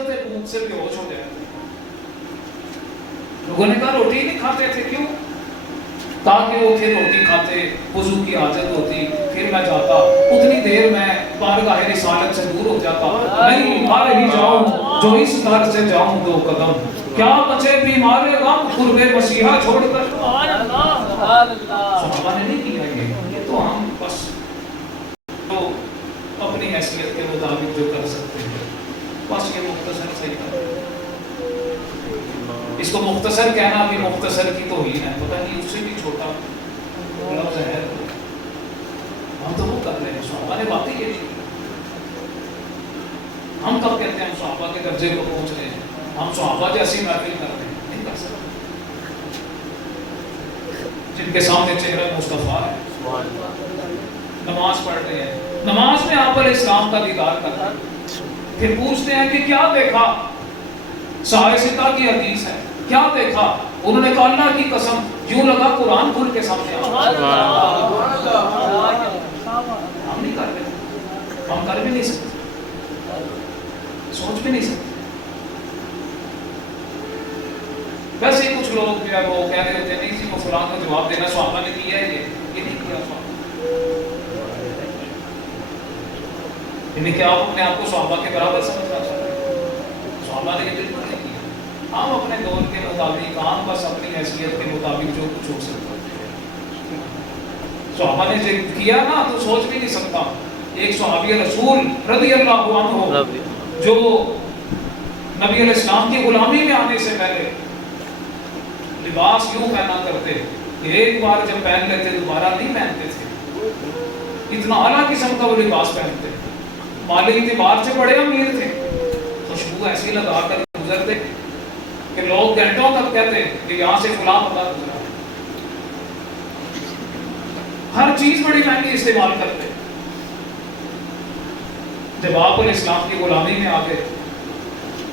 شدت بھوک سے بے ہوش ہو جائے. لوگوں نے کہا روٹی نہیں کھاتے تھے, کیوں؟ تاکہ وہ پھر روٹی کھاتے, وضو کی عادت ہوتی, پھر میں جاتا, اتنی دیر میں بارگاہ رسالت سے دور ہو جاتا. نہیں, آ رہی جاؤں جو اس در سے جاؤں 2 قدم, کیا بچے بیمار غم قرب مسیحا چھوڑ کر. صحابہ نے نہیں کیا یہ تو ہم بس تو اپنی حیثیت کے مطابق جو کر سکتے ہیں بس یہ مختصر صحیح تھا. اس کو مختصر کہنا بھی مختصر کی توہین ہے, پتہ نہیں اس سے بھی چھوٹا لفظ ہے. ہم تو وہ کر رہے ہیں, صحابہ نے باتیں یہ نہیں. ہم کب کہتے ہیں ہم صحابہ کے درجے کو پہنچ رہے ہیں, ہم صحابہ جیسی محفل کر رہے ہیں؟ نہیں کر سکتے. جن کے سامنے چہرہ مصطفیٰ ہے, نماز پڑھ رہے ہیں, نماز میں آپ علیہ السلام کا دیدار کرتے ہیں, پھر پوچھتے ہیں کہ کیا دیکھا؟ سائستہ کی حدیث ہے, کیا دیکھا؟ انہوں نے کہا اللہ کی قسم یوں لگا قرآن کھل کے سامنے آ. ہم نہیں کر رہے, ہم کر بھی نہیں سکتے, سوچ بھی نہیں سکتے. ویسے ہی کچھ لوگ جو ہے وہ کہہ رہے ہوتے ہیں نہیں جی وہ فلاں کو جواب دینا صحابہ نے کیا ہے, یہ نہیں کیا صحابہ. یعنی کہ آپ اپنے آپ کو صحابہ کے برابر سمجھنا چاہتے ہیں؟ صحابہ نے یہ بالکل نہیں کیا. ہم اپنے دور کے مطابق, ہم بس اپنی حیثیت کے مطابق جو کچھ ہو سکتا ہے. صحابہ نے جو کیا نا تو سوچ بھی نہیں سکتا. ایک صحابی رسول رضی اللہ عنہ جو نبی علیہ السلام کی غلامی میں آنے سے پہلے لباس یوں پہنا کرتے کہ ایک بار جب پہن لیتے دوبارہ نہیں پہنتے تھے. اتنا اعلیٰ قسم کا وہ لباس پہنتے, مالی اعتبار سے بڑے امیر تھے. خوشبو ایسی لگا کر گزرتے کہ لوگ گھنٹوں تک کہتے کہ یہاں سے فلاں بندہ گزرا. ہر چیز بڑی مہنگی استعمال کرتے. جب آپ علیہ السلام کی غلامی میں آ گئے,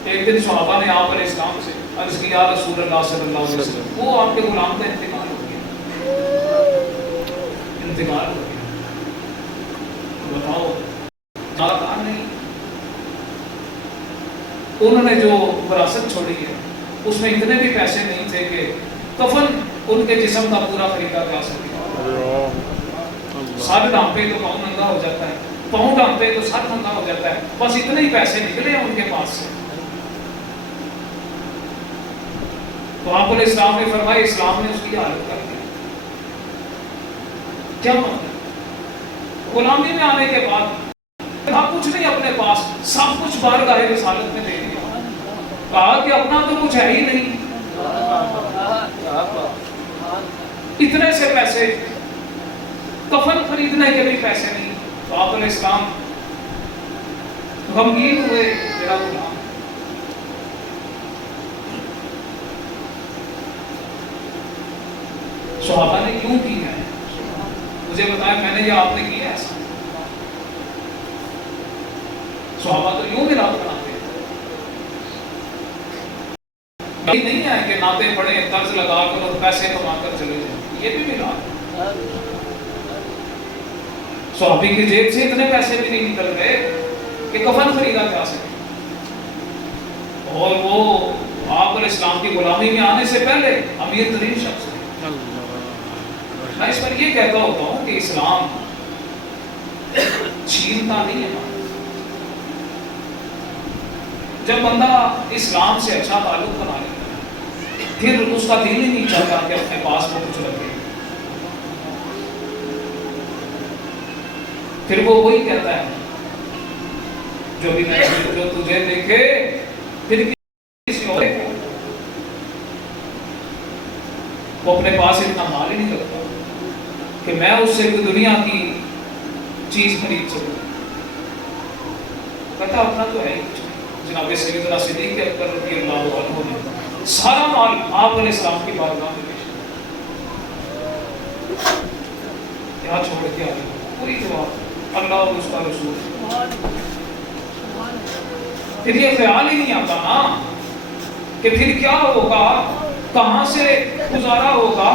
ایک دن صحابہ نے آپ علیہ السلام سے عرض کیا یا رسول اللہ صلی اللہ علیہ وسلم, وہ آپ کے غلام کا انتقال ہو گیا, انتقال ہو گیا, بتاؤ ناکام نہیں. انہوں نے جو وراثت چھوڑی ہے اس میں اتنے بھی پیسے نہیں تھے کہ کفن ان کے جسم کا پورا خریدا جا سکے. سر ڈھانپے تو پاؤں ننگا ہو جاتا ہے, پاؤں ڈھانپے تو سر ننگا ہو جاتا ہے, بس اتنے ہی پیسے نکلے ہیں ان کے پاس سے. تو آپ علیہ السلام نے فرمایا اسلام نے اس کی حالت کر دی. کیا مطلب؟ غلامی میں آنے کے بعد کچھ نہیں اپنے پاس, سب کچھ بارگاہ رسالت میں دے دیا. کہا کہ اپنا تو کچھ ہے ہی نہیں, اتنے سے پیسے, کفن خریدنے کے بھی پیسے نہیں. تو آپ علیہ السلام غمگین ہوئے, میرا غلام. صحابہ نے کیوں کی ہے مجھے بتایا, میں نے یا آپ نے کیا ایسا؟ صحابہ تو یوں میرا بناتے ہیں. یہ نہیں ہے کہ ناطے پڑے طرز لگا کر اور پیسے کما کر چلے جائیں, یہ بھی ملا. صحابی کی جیب سے اتنے پیسے بھی نہیں نکل گئے کہ کفن خریدا جا سکے. اور وہ آپ علیہ السلام کی غلامی میں آنے سے پہلے امیر ترین شخص تھے. میں اس پر یہ کہتا ہوتا ہوں کہ اسلام چھینتا نہیں ہے. جب بندہ اسلام سے اچھا تعلق بنا لیتا ہے پھر اس کا دل ہی نہیں چاہتا کہ اپنے پاس وہ کچھ رکھے. پھر وہ وہی کہتا ہے جو بھی میں جو تجھے دیکھے پھر کسی اور کو. وہ اپنے پاس اتنا مال ہی نہیں رکھتا کہ میں اس سے کوئی دنیا کی چیز خرید سکوں. کہتا اپنا تو ہے ہی کچھ. جناب سیدنا صدیق اکبر رضی اللہ عنہ نے سارا مال آپ علیہ السلام کی بارگاہ میں پیش کیا. کیا چھوڑ کے آگے پوری جواب اللہ اور اس کا رسول. پھر یہ خیال ہی نہیں آتا نا کہ پھر کیا ہوگا, کہاں سے گزارا ہوگا,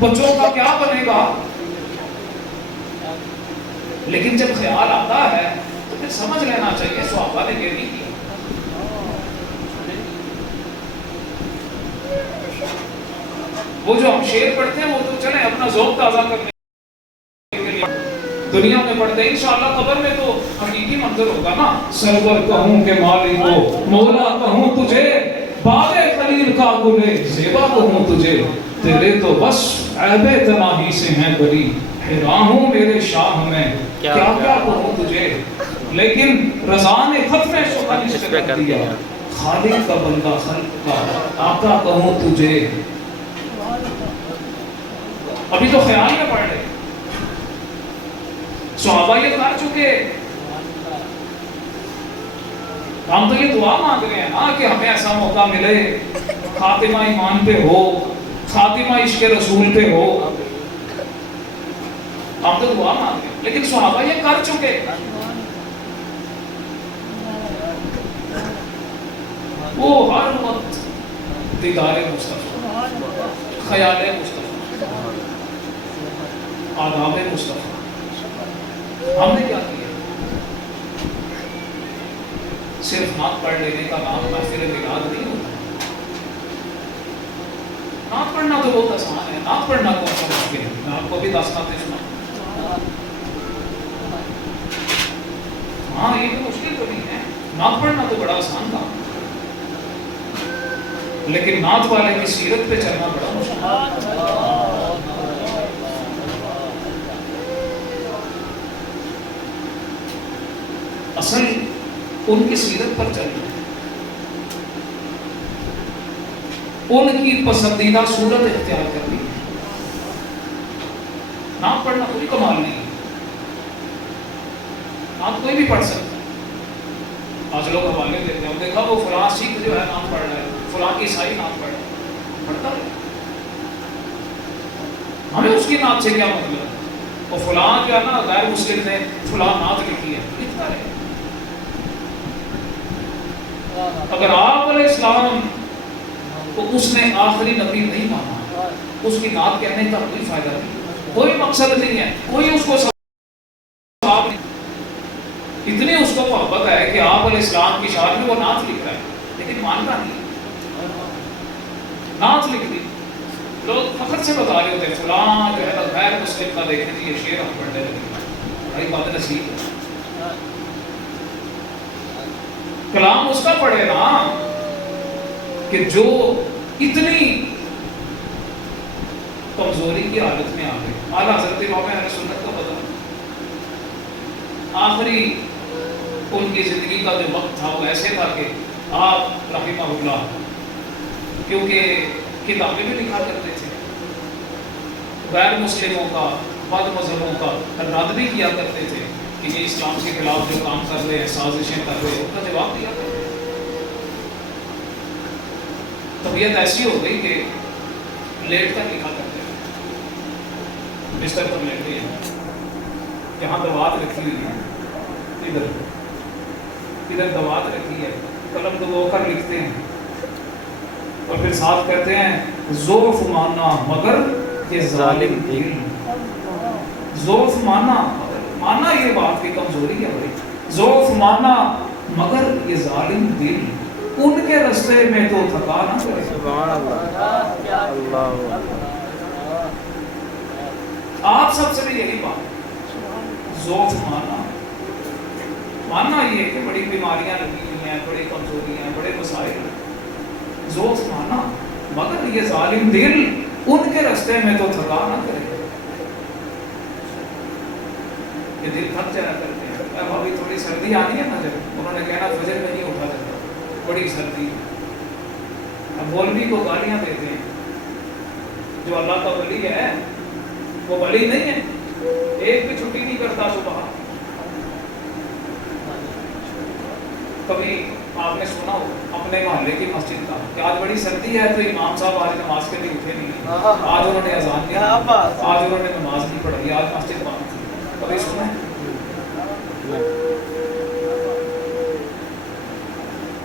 بچوں کا کیا بنے گا. لیکن جب خیال آتا ہے تو پھر سمجھ لینا چاہیے صحابہ نے یہ نہیں کیا. وہ جو ہم شعر پڑھتے ہیں وہ تو چلیں اپنا ذوق تازہ کرنے کے لیے دنیا میں پڑھتے ہیں، انشاءاللہ قبر میں تو حقیقی منظر ہوگا نا. سرور کہوں کہ مالک ہو، مولا کہوں تجھے، باغ خلیل کا گلے زیبا کہوں تجھے، تیرے تو بس عیب تناہی سے ہیں بری، حیران ہوں میرے شاہ میں کیا کیا کہوں تجھے. لیکن رضا نے ختم شکر کر دیا، خالق کا بندہ خلق کا آقا کہوں تجھے. ابھی تو خیال میں پڑھ رہے صحابہ یہ کر چکے، ہم تو یہ دعا مانگ رہے ہیں نا کہ ہمیں ایسا موقع ملے، خاتمہ ایمان پہ ہو، خاتمہ عشق رسول پہ ہو. ہم تو دعا مانگ رہے ہیں لیکن صحابہ یہ کر چکے. وہ ہر وقت دیدار مصطفیٰ، خیال مصطفیٰ، آداب مصطفیٰ. ہم نے کیا کیا؟ صرف نعت پڑھ لینے کا نام محفل میلاد نہیں ہوتا. نعت پڑھنا تو بہت آسان ہے، نعت پڑھنا کون سا مشکل ہے؟ میں آپ کو بھی داستانیں سناؤں. ہاں یہ تو مشکل تو نہیں ہے، نعت پڑھنا تو بڑا آسان تھا، لیکن نعت والے کی سیرت پہ چلنا بڑا مشکل ہے. اصل ان کی سیرت پر چلنا، ان کی پسندیدہ صورت اختیار کرنی ہے. نعت پڑھنا کوئی کمال نہیں ہے، نعت کوئی بھی پڑھ سکتا ہے. آج لوگ حوالے دیتے ہیں، دیکھا وہ فلاں سکھ جو ہے نعت پڑھ رہا ہے، فلاں عیسائی نعت پڑھ رہا ہے، پڑھتا ہے. ہمیں اس کی نعت سے کیا مطلب ہے؟ وہ فلاں کیا نا غیر مسلم نے فلاں نعت لکھی ہے، لکھتا ہے. اگر آپ علیہ السلام کو اس نے آخری نبی نہیں مانا، اس کی نعت کہنے کا کوئی فائدہ نہیں، کوئی مقصد نہیں ہے، کوئی اس کو ثواب نہیں. اتنی اس کو محبت ہے کہ آپ علیہ السلام کی شان میں وہ نعت لکھ رہا ہے لیکن مانتا نہیں. نعت لکھ دی، لوگ فخر سے بتا رہے ہوتے ہیں فلاں جو ہے غیر مسلم کا دیکھنے کی یہ شعر ہم پڑھنے لگے. بھائی بات نصیب ہے، کلام اس کا پڑھے نا کہ جو اتنی کمزوری کی حالت میں آ گئے. اعلیٰ حضرت امام اہل سنت کا پتہ آخری ان کی زندگی کا جو وقت تھا وہ ایسے تھا کہ آپ رحمہ اللہ کیونکہ کتابیں بھی لکھا کرتے تھے، غیر مسلموں کا، بد مذہبوں کا رد بھی کیا کرتے تھے کہ یہ اسلام کے خلاف جو کام کر رہے ہیں، سازشیں کر رہے ہیں، ان کا جواب دیا کرتے تھے. طبیعت ایسی ہو گئی کہ لیٹ کر لکھا کرتے ہیں، بستر پر لیٹے ہیں، جہاں دوات رکھی ہوئی ہے ادھر دوات رکھی ہے، قلم دبو کر لکھتے ہیں اور پھر ساتھ کہتے ہیں ضعف مانا مگر یہ ظالم دل. ضعف مانا یہ بات کی کمزوری ہے بھائی. ضعف مانا مگر یہ ظالم دل، ان کے رستے میں تو تھکا نہ کرے. سبحان اللہ. آپ سب سے بھی یہی بات، ضعف ماننا یہ کہ بڑی بیماریاں لگی ہوئی ہیں، بڑی کمزوریاں ہیں، بڑے مسائل ہیں. ضعف ماننا مگر یہ ظالم دل ان کے رستے میں تو تھکا نہ کرے. یہ دل تھک جایا کرتے ہیں. اب ابھی تھوڑی سردی آنی ہے نا، جب انہوں نے کہنا فجر میں نہیں اٹھا جاتا، بڑی سردی. اب مولوی کو گالیاں دیتے ہیں، جو اللہ کا ولی ہے وہ ولی نہیں ہے، ایک بھی چھٹی نہیں کرتا صبح. کبھی آپ نے سنا ہو اپنے محلے کی مسجد کا کہ آج بڑی سردی ہے تو امام صاحب آج نماز کے لیے اٹھے نہیں، آج انہوں نے اذان نہیں، آج انہوں نے نماز نہیں پڑھی، آج مسجد بند تھی. کبھی سنا ہے؟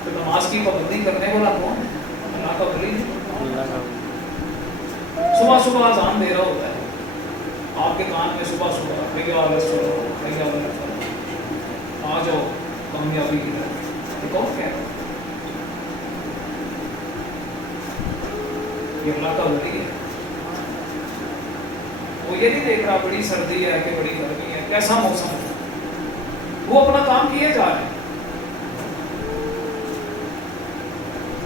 تو نماز کی پابندی کرنے والا کون ہے؟ اللہ کا ولی. صبح صبح اذان دے رہا ہوتا ہے آپ کے کان میں، صبح صبح آ جاؤ کامیابی کی طرف. یہ کون کہہ رہا ہے؟ یہ اللہ کا ولی ہے. وہ یہ نہیں دیکھ رہا بڑی سردی ہے کہ بڑی گرمی ہے، کیسا موسم ہے، وہ اپنا کام کیے جا رہے ہیں۔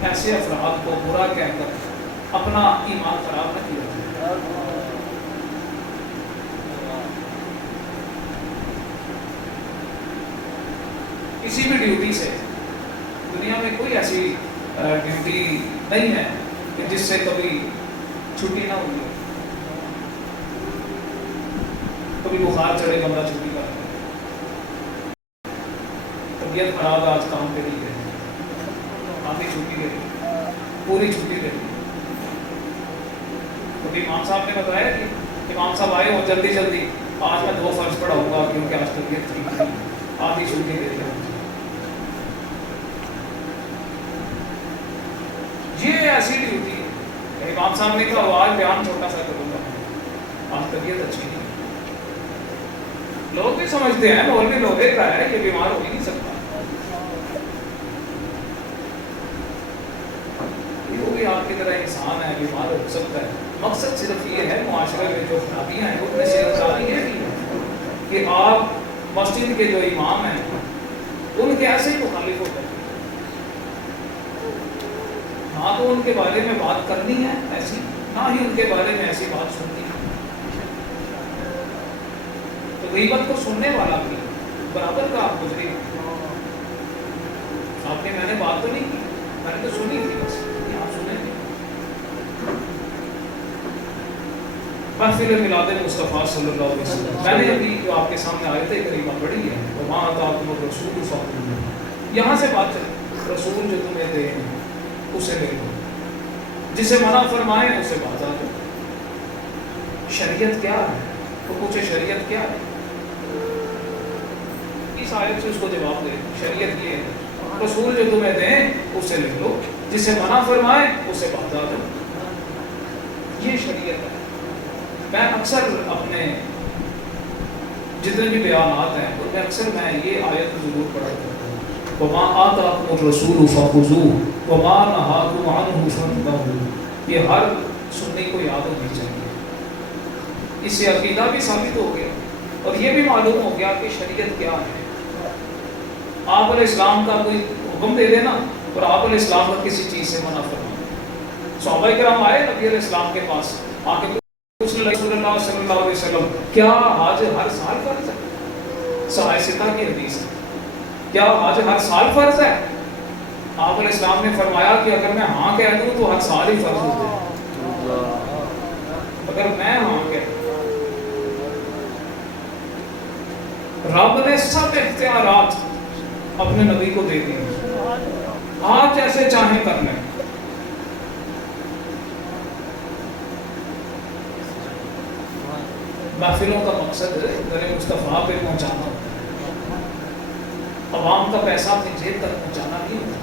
ایسے افراد کو برا کہہ کر اپنا ایمان خراب نہ کیا جائے۔ کسی بھی ڈیوٹی سے دنیا میں کوئی ایسی ڈیوٹی نہیں ہے کہ جس سے کبھی چھٹی نہ ہوئی ہو۔ کبھی بخار چڑھے بندہ چھٹی کر لے، طبیعت خراب ہے آج کام پہ نہیں گئے، آدھی چھٹی لے لی، پوری چھٹی لے لی۔ کبھی امام صاحب نے بتایا کہ امام صاحب آئے ہو جلدی جلدی، آج میں 2 فرض پڑھاؤں گا کیونکہ آج طبیعت ٹھیک نہیں، آدھی چھٹی لے لی۔ یہ ایسی ڈیوٹی ہے، امام صاحب نے کہا آج بیان چھوٹا سا کروں گا، آج طبیعت اچھی نہیں۔ لوگ بھی سمجھتے ہیں مولوی لوگے کا ہے، یہ بیمار ہو ہی نہیں سکتا، وہ بھی آپ کی طرح انسان ہے، بیمار ہو سکتا ہے۔ مقصد صرف یہ ہے معاشرے میں جو خرابیاں ہیں ان میں سے خرابی یہ بھی ہے کہ آپ مسجد کے جو امام ہیں ان کے ایسے ہی مخالف ہوتے ہیں، نہ تو ان کے بارے میں بات کرنی ہے ایسی، نہ ہی ان کے بارے میں ایسی بات سننی ہے۔ تو غیبت کو سننے والا بھی برابر کا آپ گزری، آپ نے میں نے بات تو نہیں کی، میں نے تو سنی تھی بس، آپ سنیں گے۔ محفل میلاد مصطفیٰ صلی اللہ علیہ وسلم، میں نے ابھی جو آپ کے سامنے آیت کریمہ پڑھی ہے، وَمَا آتَاكُمُ الرَّسُولُ فَخُذُوهُ، یہاں سے بات چلے، رسول جو تمہیں دے اسے لے لو، جسے منع فرمائے اسے باز آ دو۔ شریعت کیا ہے؟ تو پوچھے شریعت کیا ہے؟ اس آیت سے اس کو جواب دے، شریعت یہ ہے رسول جو تمہیں دیں اسے لے لو، جسے منع فرمائے اسے باز آ دو، یہ شریعت ہے۔ میں اکثر اپنے جتنے بھی بیانات ہیں ان میں اکثر میں یہ آیت ضرور پڑھا کرتا ہوں، وَمَا آتَاكُمُ الرَّسُولُ فَخُذُوهُ وَمَا نَهَاكُمْ عَنْهُ فَانْتَهُوا، یہ ہر سنی کو یاد ہونی چاہیے۔ اس سے عقیدہ بھی ثابت ہو گیا اور یہ بھی معلوم ہو گیا کہ شریعت کیا ہے۔ آپ علیہ السلام کا کوئی حکم دے دینا اور آپ علیہ السلام کا کسی چیز سے منع فرمانا۔ صحابہ کرام آئے نبی علیہ السلام کے پاس، آ کے رسول اللہ صلی اللہ علیہ وسلم کیا حج ہر سال فرض ہے؟ صحیح ستہ کی حدیث ہے، کیا حج ہر سال فرض ہے؟ آپ علیہ السلام نے فرمایا کہ اگر میں ہاں کہہ دوں تو ہر سال ہی فرض ہوتے ہیں، اگر میں ہاں کہہ دوں۔ رب نے سب اختیارات اپنے نبی کو دے دیے، آپ جیسے چاہیں کر لیں۔ محفلوں کا مقصد در مصطفیٰ پہ پہنچانا ہوتا ہے، عوام کا پیسہ اپنی جیب تک پہنچانا نہیں ہوتا۔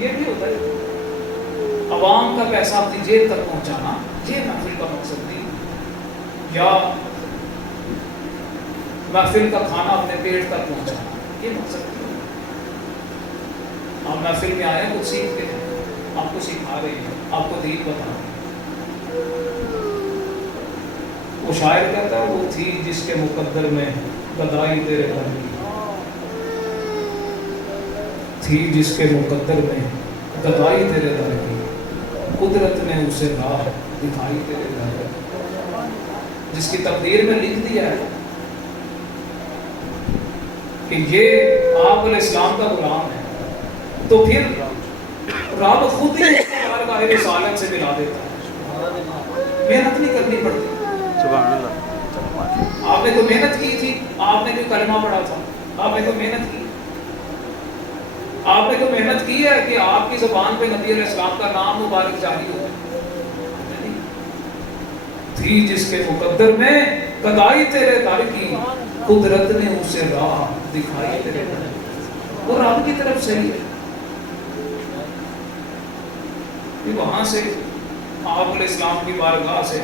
یہ بھی ہوتا ہے عوام کا پیسہ اپنی جیب تک پہنچانا، یہ محفل کا مقصد نہیں، یا محفل کا کھانا اپنے پیٹ تک پہنچانا، یہ مقصد نہیں۔ آپ محفل میں آئے کچھ سیکھ کے ہیں، آپ کو سکھا رہے ہیں، آپ کو دین بتا رہے ہیں۔ وہ شاعر کہتا ہے وہ تھی جس کے مقدر میں گدائی تیرے گھر کی، تھی جس کے مقدر میں گدائی تیرے گھر کی، قدرت نے اسے راہ دکھائی تیرے گھر کی۔ جس کی تقدیر میں لکھ دیا ہے کہ یہ آپ علیہ السلام کا غلام ہے، تو پھر رب خود ہی بارگاہ رسالت سے ملا دیتا ہے، محنت نہیں کرنی پڑتی۔ آپ نے تو محنت کی تھی، آپ نے کوئی کلمہ پڑھا تھا، آپ نے تو محنت کی، آپ نے تو محنت کی ہے کہ آپ کی زبان پہ نبی علیہ السلام کا نام مبارک جاری ہو۔ تھی جس کے مقدر میں قدائی تیرے در کی، قدرت نے اسے راہ دکھائی تیرے در کی، وہ رب کی طرف سے ہی ہے۔ وہاں سے آپ علیہ السلام کی بارگاہ سے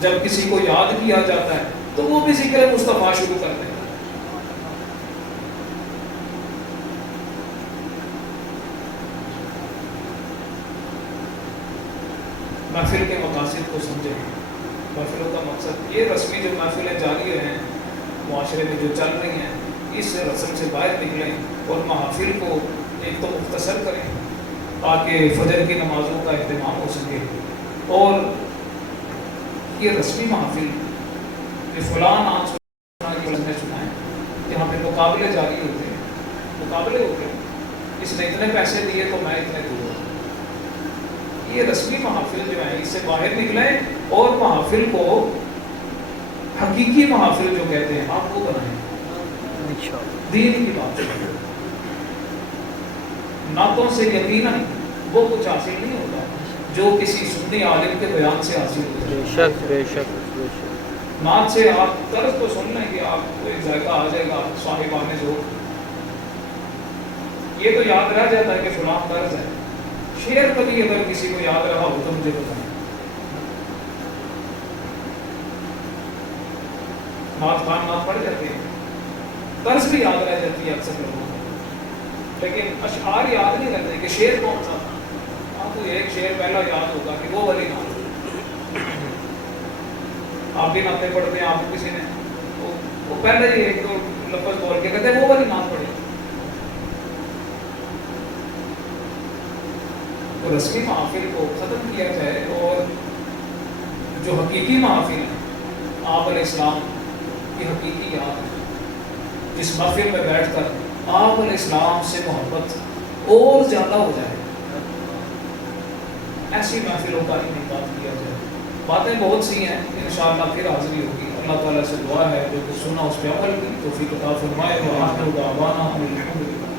جب کسی کو یاد کیا جاتا ہے تو وہ بھی ذکر مصطفیٰ شروع کرتے ہیں۔ محفل کے مقاصد کو سمجھیں. محفلوں کا مقصد یہ رسمی جو محفلیں جاری ہیں معاشرے میں جو چل رہی ہیں اس رسم سے باہر نکلیں اور محافل کو ایک تو مختصر کریں تاکہ فجر کی نمازوں کا اہتمام ہو سکے. اور یہ رسمی محافل کہ فلاں نام سنائیں یہاں پہ مقابلے جاری ہوتے ہیں, مقابلے ہوتے ہیں, اس نے اتنے پیسے دیے تو میں اتنے دوں. یہ رسمی محافل جو ہیں اس سے باہر نکلیں اور محافل کو حقیقی محافل جو کہتے ہیں آپ وہ بنائیں. دین کی بات نعتوں سے یقیناً وہ کچھ حاصل نہیں ہوتا جو کسی سنی عالم کے بیان سے حاصل ہوتا ہے. بے شک بے شک. نعت سے آپ طرز تو سن لیں کہ آپ کو ایک ذائقہ آ جائے گا صاحبان ذوق, یہ تو یاد رہ جاتا ہے کہ فلاں طرز ہے. شعر کبھی اگر کسی کو یاد رہا ہو تو مجھے بتائیں. نعت خان نعت پڑھ جاتے ہیں, طرز بھی یاد رہ جاتی ہے اکثر لوگوں کو, لیکن اشعار یاد نہیں رہتے کہ شعر کون سا تھا. آپ کو ایک شعر پہلا یاد ہوگا کہ وہ والی نعت. آپ بھی نعتیں پڑھتے ہیں, آپ کو کسی نے وہ پہلے ہی ایک دو لفظ بول کے کہتے ہیں وہ والی نعت پڑھی. تو رسمی محافل کو ختم کیا جائے اور جو حقیقی محافل ہے آپ علیہ السلام کی حقیقی یاد ہے, جس محفل میں بیٹھ کر آپ علیہ السلام سے محبت اور زیادہ ہو جائے, ایسی محفلوں کا انعقاد کیا جائے. باتیں بہت سی ہیں, انشاءاللہ پھر حاضری ہوگی. اللہ تعالیٰ سے دعا ہے جو کچھ سنا اس پہ عمل کی توفیق عطا فرمائے. وآخر دعوانا الحمدللہ.